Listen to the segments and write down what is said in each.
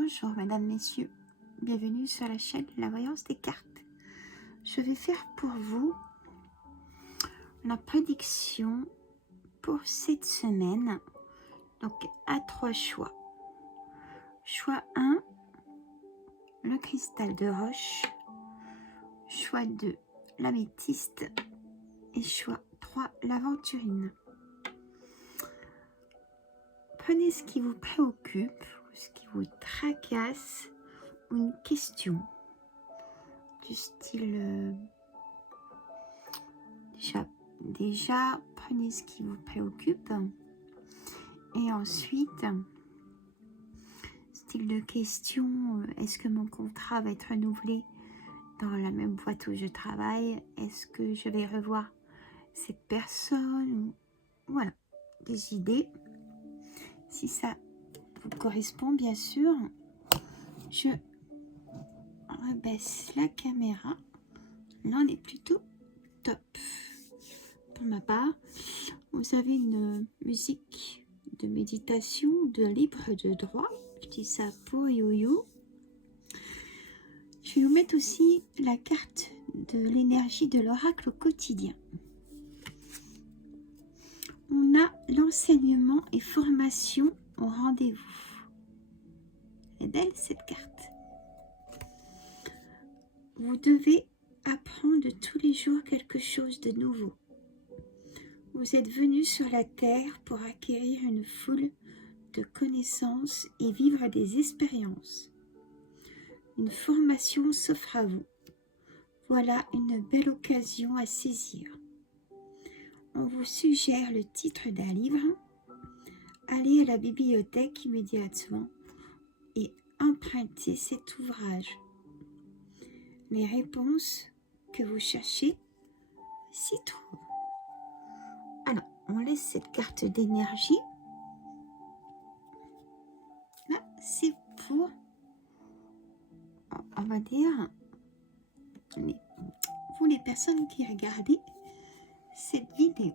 Bonjour mesdames, messieurs, bienvenue sur la chaîne La Voyance des cartes. Je vais faire pour vous la prédiction pour cette semaine, donc à 3 choix. Choix 1, le cristal de roche. Choix 2, l'améthyste. Et choix 3, l'aventurine. Prenez ce qui vous préoccupe, ce qui vous tracasse, ou une question du style déjà prenez ce qui vous préoccupe et ensuite style de question, est-ce que mon contrat va être renouvelé dans la même boîte où je travaille, est-ce que je vais revoir cette personne, voilà, des idées. Si ça vous correspond, bien sûr, je rebaisse la caméra. Là, on est plutôt top. Pour ma part, vous avez une musique de méditation de libre de droit. Je dis ça pour Yo-Yo. Je vais vous mettre aussi la carte de l'énergie de l'oracle au quotidien. On a l'enseignement et formation au rendez-vous. Elle est belle cette carte. Vous devez apprendre tous les jours quelque chose de nouveau. Vous êtes venu sur la terre pour acquérir une foule de connaissances et vivre des expériences. Une formation s'offre à vous. Voilà une belle occasion à saisir. On vous suggère le titre d'un livre. Allez à la bibliothèque immédiatement et empruntez cet ouvrage. Les réponses que vous cherchez s'y trouvent. Alors, on laisse cette carte d'énergie. Là, c'est pour, on va dire, vous les personnes qui regardez cette vidéo.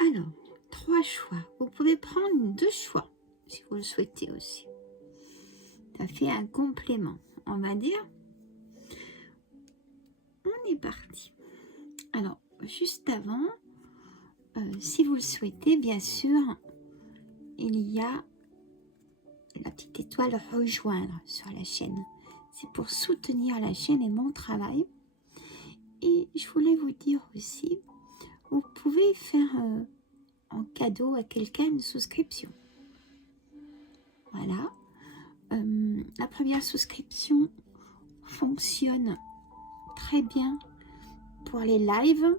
Alors, 3 choix. Vous pouvez prendre 2 choix, si vous le souhaitez aussi. Ça fait un complément, on va dire. On est parti. Alors, juste avant, si vous le souhaitez, bien sûr, il y a la petite étoile rejoindre sur la chaîne. C'est pour soutenir la chaîne et mon travail. Et je voulais vous dire aussi, vous pouvez faire en cadeau à quelqu'un une souscription. Voilà. La première souscription fonctionne très bien pour les lives.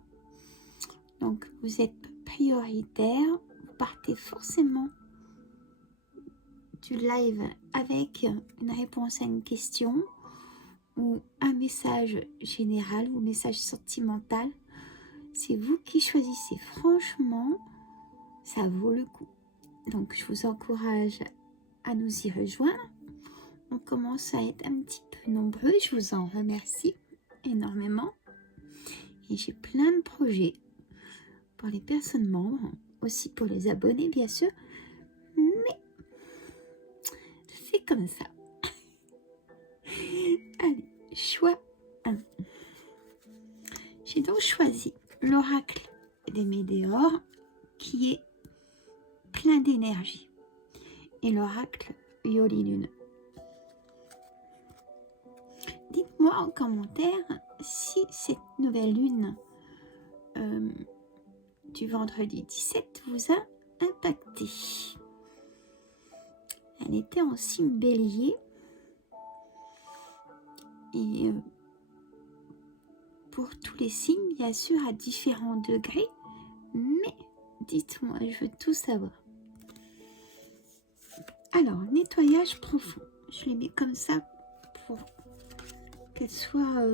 Donc, vous êtes prioritaire. Vous partez forcément du live avec une réponse à une question ou un message général ou message sentimental. C'est vous qui choisissez. Franchement, ça vaut le coup. Donc, je vous encourage à nous y rejoindre. On commence à être un petit peu nombreux. Je vous en remercie énormément. Et j'ai plein de projets pour les personnes membres, aussi pour les abonnés, bien sûr. Mais c'est comme ça. Allez, choix 1. J'ai donc choisi l'oracle des météores qui est plein d'énergie et l'oracle Yoli Lune. Dites-moi en commentaire si cette nouvelle lune du vendredi 17 vous a impacté. Elle était en signe bélier et pour tous les signes, bien sûr, à différents degrés, mais dites-moi, je veux tout savoir. Alors, nettoyage profond. Je les mets comme ça pour qu'elle soit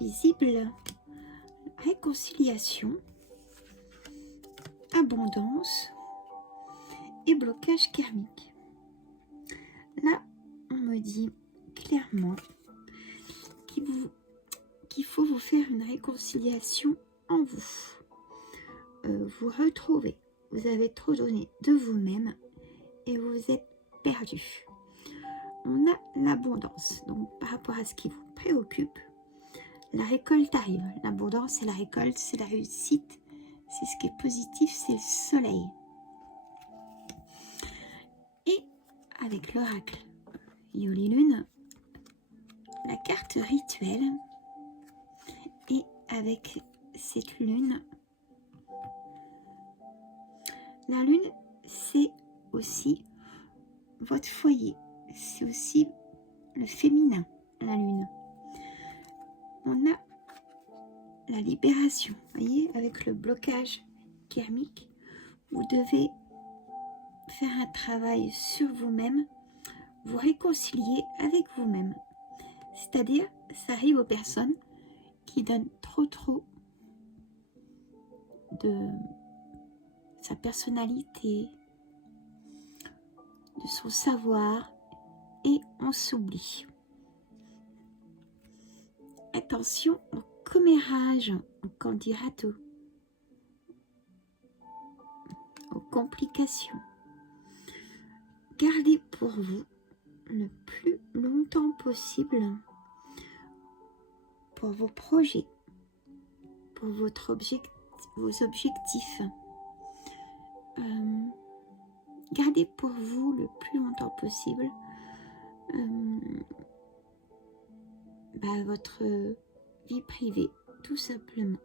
visible. Réconciliation, abondance et blocage karmique. Là, on me dit clairement qu'il faut vous faire une réconciliation en vous. Vous retrouvez, vous avez trop donné de vous-même et vous vous êtes perdu. On a l'abondance, donc par rapport à ce qui vous préoccupe, la récolte arrive. L'abondance, c'est la récolte, c'est la réussite, c'est ce qui est positif, c'est le soleil. Et avec l'oracle Yoli Lune, la carte rituelle, et avec cette lune, la lune, c'est aussi votre foyer, c'est aussi le féminin, la lune. On a la libération, vous voyez, avec le blocage karmique, vous devez faire un travail sur vous-même, vous réconcilier avec vous-même. C'est-à-dire, ça arrive aux personnes qui donnent trop de sa personnalité, de son savoir, et on s'oublie. Attention au commérage, au candidato, aux complications. Gardez pour vous le plus longtemps possible pour vos projets, pour vos objectifs. Gardez pour vous le plus longtemps possible votre vie privée, tout simplement.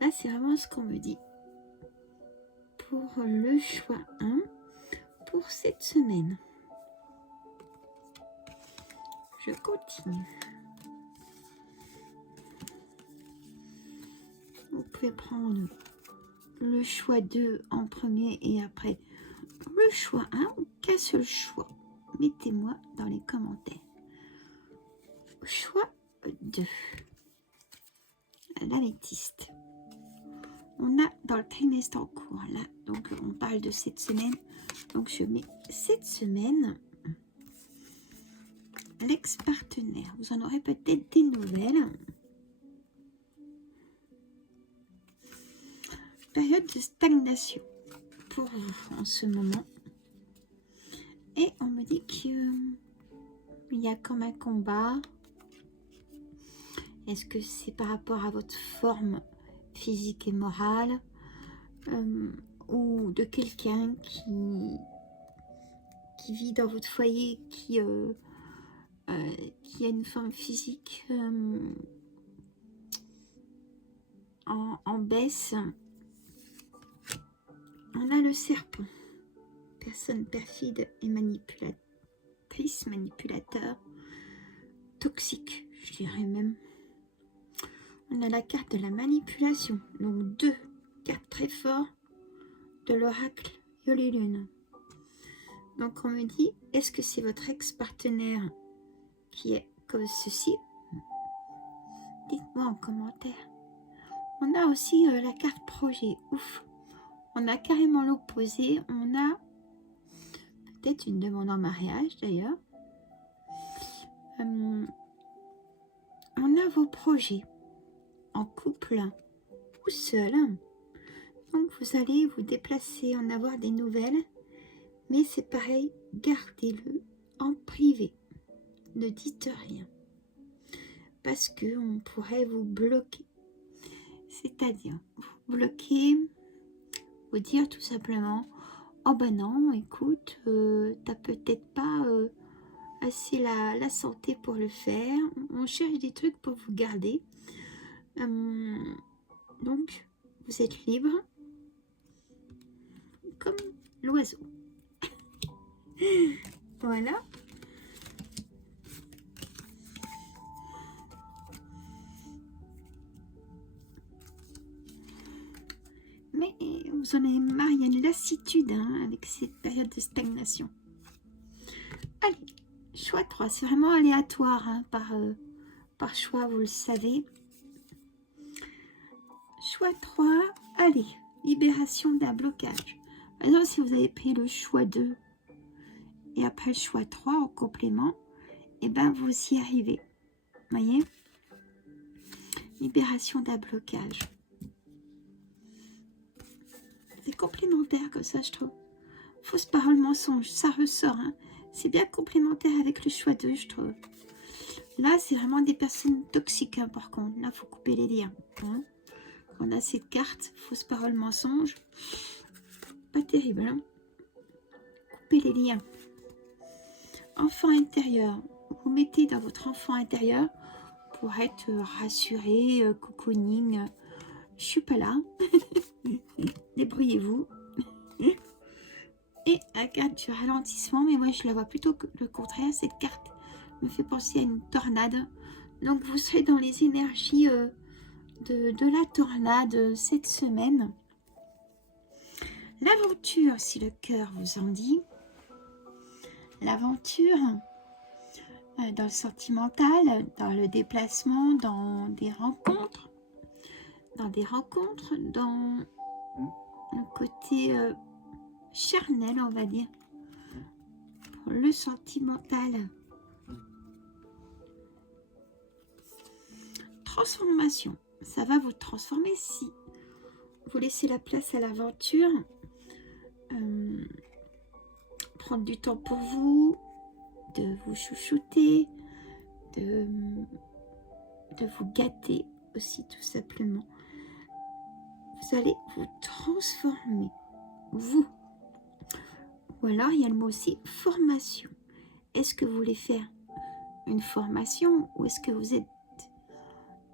Là, c'est vraiment ce qu'on me dit pour le choix 1 pour cette semaine. Je continue. Vous pouvez prendre le choix 2 en premier et après le choix 1 ou qu'un seul choix. Mettez-moi dans les commentaires. Choix 2. L'améthyste. On a dans le trimestre en cours, là, donc on parle de cette semaine. Donc je mets cette semaine. L'ex-partenaire. Vous en aurez peut-être des nouvelles. Période de stagnation pour vous en ce moment. Et on me dit qu'il y a comme un combat. Est-ce que c'est par rapport à votre forme physique et morale ou de quelqu'un qui vit dans votre foyer, qui a une forme physique en baisse. On a le serpent, personne perfide et manipulatrice, manipulateur, toxique, je dirais même. On a la carte de la manipulation, donc 2 cartes très fortes de l'oracle Yoli Lune. Donc on me dit, est-ce que c'est votre ex-partenaire qui est comme ceci? Dites-moi en commentaire. On a aussi la carte projet, ouf. On a carrément l'opposé, on a peut-être une demande en mariage d'ailleurs. On a vos projets en couple ou seul. Donc vous allez vous déplacer, en avoir des nouvelles, mais c'est pareil, gardez-le en privé. Ne dites rien, parce qu'on pourrait vous bloquer. C'est-à-dire, vous bloquer, vous dire tout simplement, oh ben non, écoute, t'as peut-être pas assez la santé pour le faire. On cherche des trucs pour vous garder. Donc, vous êtes libre, comme l'oiseau. Voilà. Mais vous en avez marre, il y a une lassitude avec cette période de stagnation. Allez, choix 3, c'est vraiment aléatoire par choix, vous le savez. Choix 3, allez, libération d'un blocage. Par exemple, si vous avez pris le choix 2 et après le choix 3 en complément, et ben vous y arrivez. Voyez, libération d'un blocage. C'est complémentaire comme ça, je trouve. Fausse parole, mensonge, ça ressort. Hein. C'est bien complémentaire avec le choix 2, je trouve. Là, c'est vraiment des personnes toxiques, hein, par contre. Là, il faut couper les liens. Hein. On a cette carte, fausse parole, mensonge. Pas terrible. Hein. Couper les liens. Enfant intérieur. Vous mettez dans votre enfant intérieur pour être rassuré, cocooning. Je suis pas là. Débrouillez-vous. Et la carte du ralentissement, mais moi je la vois plutôt que le contraire. Cette carte me fait penser à une tornade. Donc vous serez dans les énergies de la tornade cette semaine. L'aventure, si le cœur vous en dit. L'aventure dans le sentimental, dans le déplacement, dans des rencontres. Dans le côté charnel, on va dire. Pour le sentimental. Transformation. Ça va vous transformer si vous laissez la place à l'aventure. Prendre du temps pour vous, de vous chouchouter, de vous gâter aussi tout simplement. Vous allez vous transformer, vous. Ou alors il y a le mot aussi formation. Est-ce que vous voulez faire une formation ou est-ce que vous êtes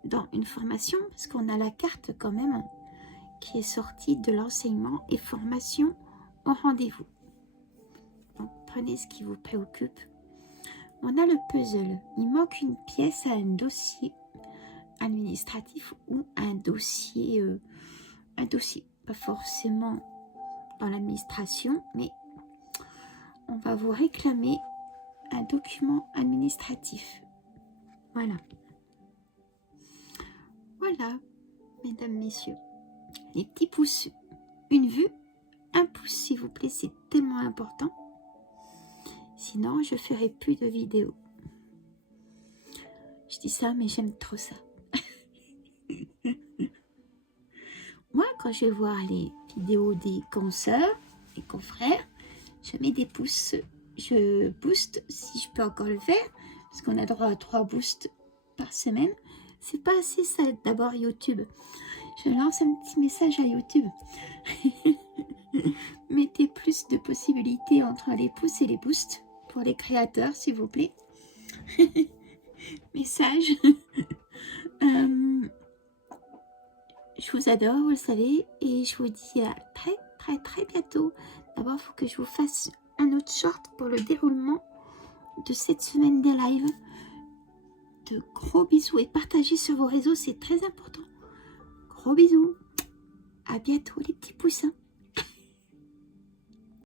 dans une formation? Parce qu'on a la carte quand même qui est sortie de l'enseignement et formation au rendez-vous. Donc prenez ce qui vous préoccupe. On a le puzzle. Il manque une pièce à un dossier administratif ou un dossier, pas forcément dans l'administration, mais on va vous réclamer un document administratif. Voilà. Voilà, mesdames, messieurs. Les petits pouces. Une vue, un pouce s'il vous plaît, c'est tellement important. Sinon, je ferai plus de vidéos. Je dis ça, mais j'aime trop ça. Moi, quand je vais voir les vidéos des consoeurs, des confrères, je mets des pouces. Je booste, si je peux encore le faire, parce qu'on a droit à 3 boosts par semaine. C'est pas assez ça, d'abord YouTube. Je lance un petit message à YouTube. Mettez plus de possibilités entre les pouces et les boosts pour les créateurs, s'il vous plaît. Message. Je vous adore, vous le savez, et je vous dis à très bientôt. D'abord, il faut que je vous fasse un autre short pour le déroulement de cette semaine des lives. De gros bisous et partagez sur vos réseaux, c'est très important. Gros bisous. À bientôt les petits poussins.